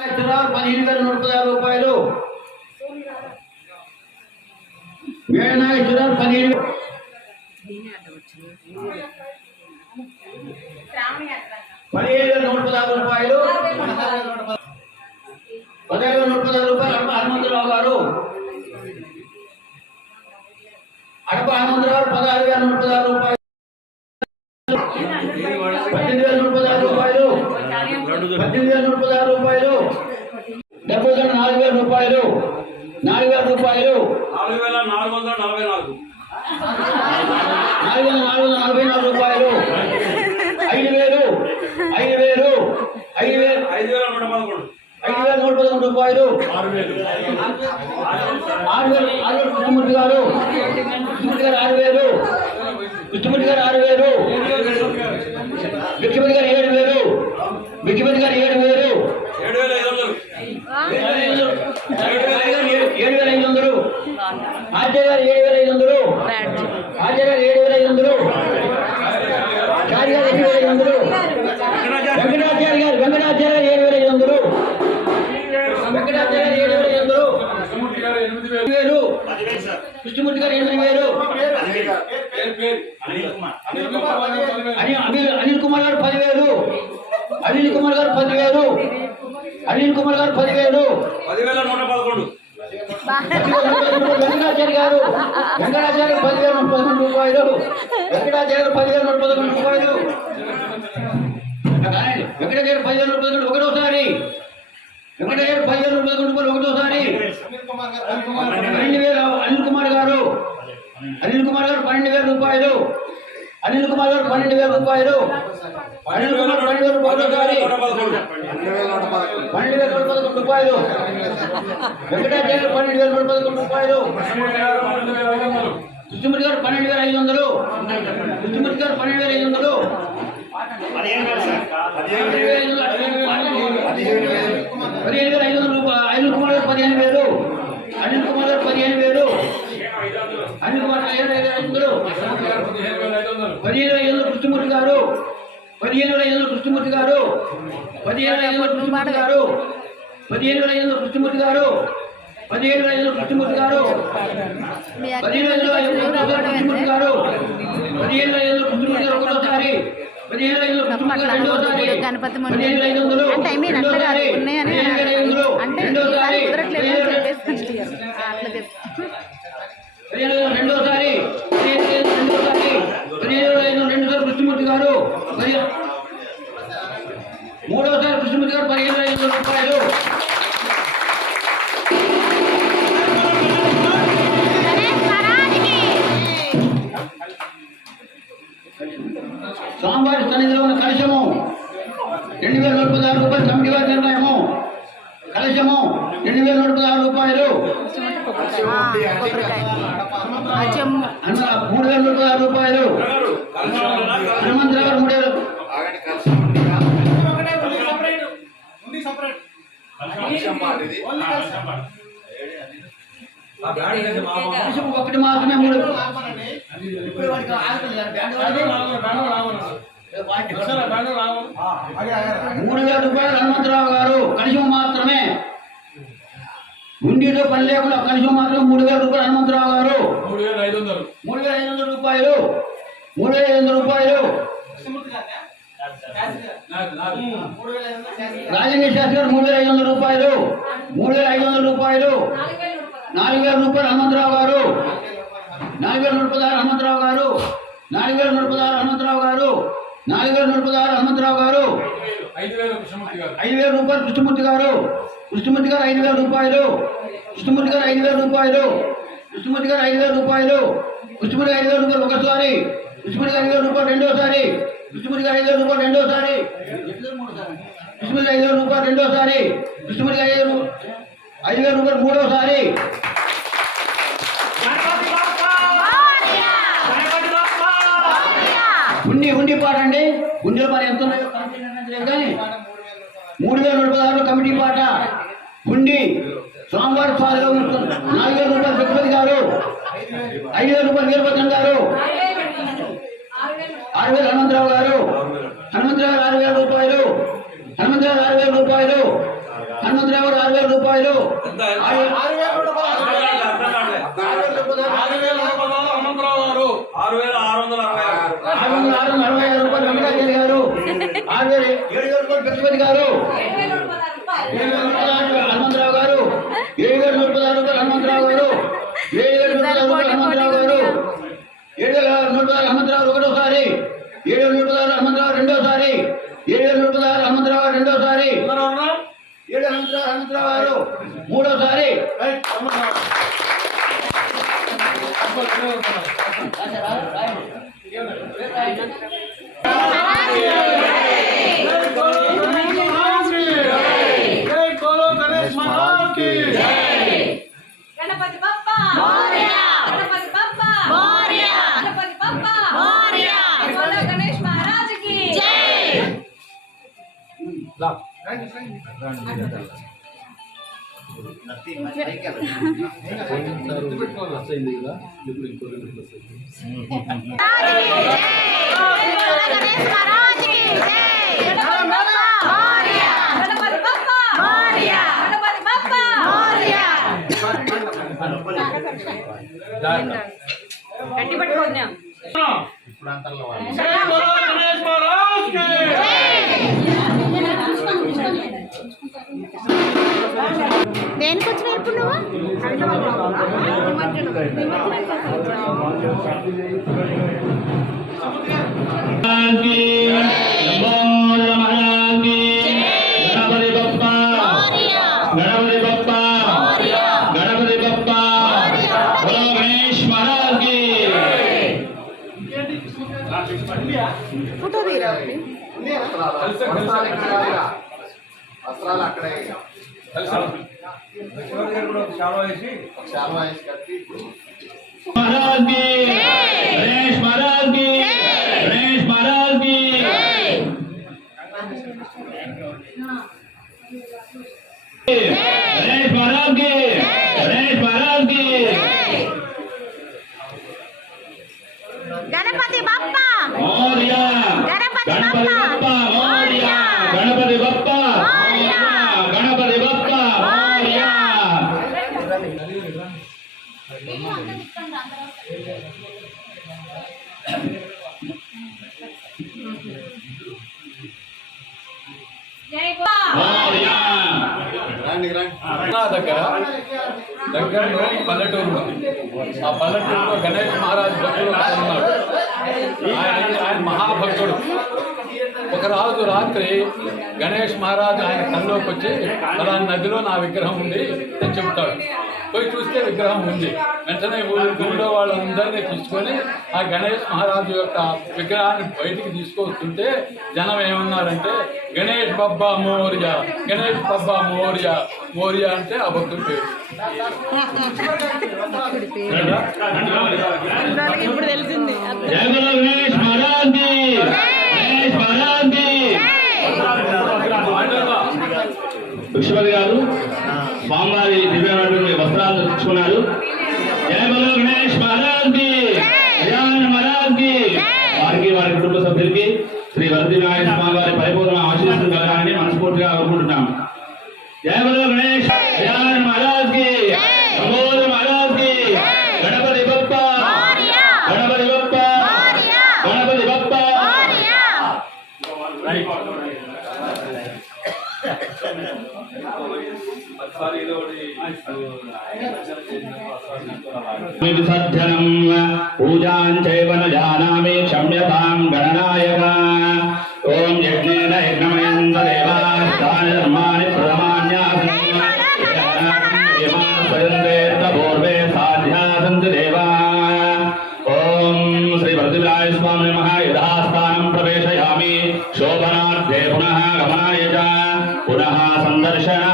15,116 రూపాయలు. మేడనాగేశ్వరరావు 15,116 రూపాయలు. 15,116 రూపాయలు. హనుమంతరావు గారు అడప హనుమంతరావు 16,116 రూపాయలు. 18,116 రూపాయలు. 18,116 రూపాయలు. 4,000 రూపాయలు. 4,000 రూపాయలు. 4,444. 4,444 రూపాయలు. 5,000. 5,000. 5,111 రూపాయలు. 6,000 కృష్ణమూర్తి గారు. కృష్ణమూర్తి గారు 6,000. కృష్ణమూర్తి గారు 6,000. విక్షపతి గారు 7,000. విక్షపతి గారు 7,000. 7,500. ఆచార్య గారు 7,500. ఆచార్య గారు 7,500. చారి గారు 8,500. వెంకటాచార్య గారు 7,500. వెంకటాచార్య గారు 7,500. కృష్ణమూర్తి గారు 8,000. అనిల్ కుమార్ గారు 10,000. అనిల్ కుమార్ గారు 10,000. అనిల్ కుమార్ గారు 10,000. 10,111. వెంకటాచార్య గారు 10,111 రూపాయలు. వెంకటాచార్య గారు 10,111 రూపాయలు. వెంకటాచార్య 10,111 ఒకటోసారి. వెంకటాచార్య 10,111 రూపాయలు ఒకటోసారి. 12,000 అనిల్ కుమార్ గారు. అనిల్ కుమార్ గారు 12,000 రూపాయలు. అనిల్ కుమార్ గారు 12,000 రూపాయలు. అనిల్ కుమార్ 12,000 రూపాయలు ఒకటోసారి. 12,111 రూపాయలు. వెంకటాచార్య 12,111 రూపాయలు. కృష్ణమూర్తి గారు 12,500. కృష్ణమూర్తి గారు 12,500. 15,500 రూపాయలు. అనిల్ కుమార్ గారు 15,000. అనిల్ కుమార్ గారు 15,000. అనిల్ కుమార్ 15,500. 15,500 కృష్ణమూర్తి గారు. 15,500 కృష్ణమూర్తి గారు. 15,500 కృష్ణమూర్తి గారు. 15,500 కృష్ణమూర్తి గారు. 15,500 కృష్ణమూర్తి గారు. 15,500 కృష్ణమూర్తి గారు. 15,500 కృష్ణమూర్తి గారు ఒకటోసారి. 15,500 కృష్ణమూర్తి గారు రెండోసారి. 15,500 రెండోసారి. 15,500 రెండోసారి. 15,500 రెండోసారి. 15,500 రెండోసారి. 15,500 రెండోసారి కృష్ణమూర్తి గారు. మూడోసారి కృష్ణమూర్తి గారు 15,500 రూపాయలు. స్వామివారి సన్నిధిలో ఉన్న కలశము 2,116 రూపాయలు. కమిటీ వారి నిర్ణయము. కలశము 2,116 రూపాయలు. 3,116 రూపాయలు. హనుమంతరావు గారు 3,000. ఒకటి మాత్రమే 3,000 రూపాయలు. హనుమంతరావు గారు కనిషం మాత్రమే. ఉండితో పని లేకుండా కనిషం మాత్రం 3,000 రూపాయలు. హనుమంతరావు గారు 3,500 రూపాయలు. 3,500 రూపాయలు. రాజేంద్ర శాస్త్రి గారు 3,500 రూపాయలు. 3,500 రూపాయలు. 4,000 రూపాయలు. హనుమంతరావు గారు 4,116 హనుమంతరావు గారు. 4,116 హనుమంతరావు గారు. 4,116 హనుమంతరావు గారు. 5,000 రూపాయలు. కృష్ణమూర్తి గారు. కృష్ణమూర్తి గారు 5,000 రూపాయలు. కృష్ణమూర్తి గారు 5,000 రూపాయలు. కృష్ణమూర్తి గారు 5,000 రూపాయలు. కృష్ణమూర్తి 5,000 రూపాయలు ఒకసారి. కృష్ణమూర్తి 5,000 రూపాయలు రెండోసారి. కృష్ణమూర్తి 5,000 రూపాయలు రెండోసారి. కృష్ణమూర్తి 5,000 రూపాయలు రెండోసారి. కృష్ణమూర్తి 5,000 రూపాయలు మూడోసారి. ఉండి పాడండి. ఉండిలో మరి ఎంత ఉన్నాయో కానీ 3,116 కమిటీ పాట. ఉండి స్వామివారి స్వామిలో 4,000 రూపాయలు విక్షపతి గారు. 5,000 రూపాయలు వీరభద్రం గారు. 6,000 హనుమంతరావు గారు. హనుమంతరావు 6,000 రూపాయలు. హనుమంతరావు 6,000 రూపాయలు. 6,000 రూపాయలు ఎంత? 6,116 హనుమంతరావు గారు. 6,666 రూపాయలు వెంకటాచార్య గారు 6,700 రూపాయలు పెట్టుబడి గారు 7,116 హనుమంతరావు గారు 7,116 రూపాయలు హనుమంతరావు గారు 7,116 రూపాయలు హనుమంతరావు గారు 7,116 హనుమంతరావు ఒకటోసారి 7,116 హనుమంతరావు రెండోసారి 7,116 హనుమంతరావు రెండోసారి 7,116 హనుమంతరావు గారు మూడోసారి గణపతి బప్పా మోరియా గణపతి బప్పా మోరియా గణపతి బప్పా మోరియా బోలో గణేష్ మహారాజ్ కి జై గణేష్ మహారాజ్ కి జై గణపతి బప్పా మోరియా గణపతి బప్పా మోరియా గట్టి పట్టుకోండి జై బోలో గణేష్ మహారాజ్ కి. దేనికి వచ్చినా ఇప్పుడు ఫోటో తీరా వస్త్రాలు అక్కడే శాల్వా వేసి కట్టి महाराज की गणेश महाराज की गणेश महाराज की गणेश महाराज की गणेश महाराज की गणपति बप्पा मौर्या गणपति गणपति बप्पा मौर्या गणपति बप्पा मौर्या गणपति बप्पा मौर्या जय बप्पा मौर्या రండి రండి దగ్గరలో పల్లెటూరులో ఆ పల్లెటూరులో గణేష్ మహారాజ్ భక్తుడు ఉన్నాడు. ఆయన మహాభక్తుడు. ఒక రాజు రాత్రి గణేష్ మహారాజ్ ఆయన కల్లోకి వచ్చి అలా నదిలో నా విగ్రహం ఉంది అని చెప్తాడు. పోయి చూస్తే విగ్రహం ఉంది. వెంటనే ఊళ్ళో వాళ్ళందరినీ తీసుకొని ఆ గణేష్ మహారాజు యొక్క విగ్రహాన్ని బయటికి తీసుకొస్తుంటే జనం ఏమన్నారంటే గణేష్ బబ్బా మోరియా గణేష్ బబ్బా మోరియా మోరియా అంటే ఆ భక్తుడి పేరు. ఇప్పుడు తెలిసింది जय बोलो गणेश महाराज की गणेश महाराज की విశ్వపతి గారు స్వామివారి దివ్యమైనటువంటి వస్త్రాలు తెచ్చుకున్నారు. జయ బలో గణేష్ మహారాజ్ కి గజానన మహారాజ్ కి వారికి వారి కుటుంబ సభ్యులకి శ్రీ వరది నారాయణ స్వామి వారి పరిపూర్ణ ఆశీస్సులు కలగాలని మనస్ఫూర్తిగా కోరుకుంటున్నాం. జయ బలో గణేష్ గజానన మహారాజ్ కి సంబోధ మహారాజ్ కి గణపతి బప్ప గణపతి బప్ప గణపతి బప్ప విసర్జనం పూజాం చైవ న జానామి క్షమ్యతాం గణనాయక. ఓం యజ్ఞేన యజ్ఞమయం దేవాస్తాని ధర్మాని ప్రథమాన్యాసంతే సాధ్యాసంతి దేవా. ఓం శ్రీ వరదిరాయ స్వామి నమః. యథాస్థానం ప్రవేశయామి శోభనార్థే పునః గమనాయ చ పునః సందర్శనా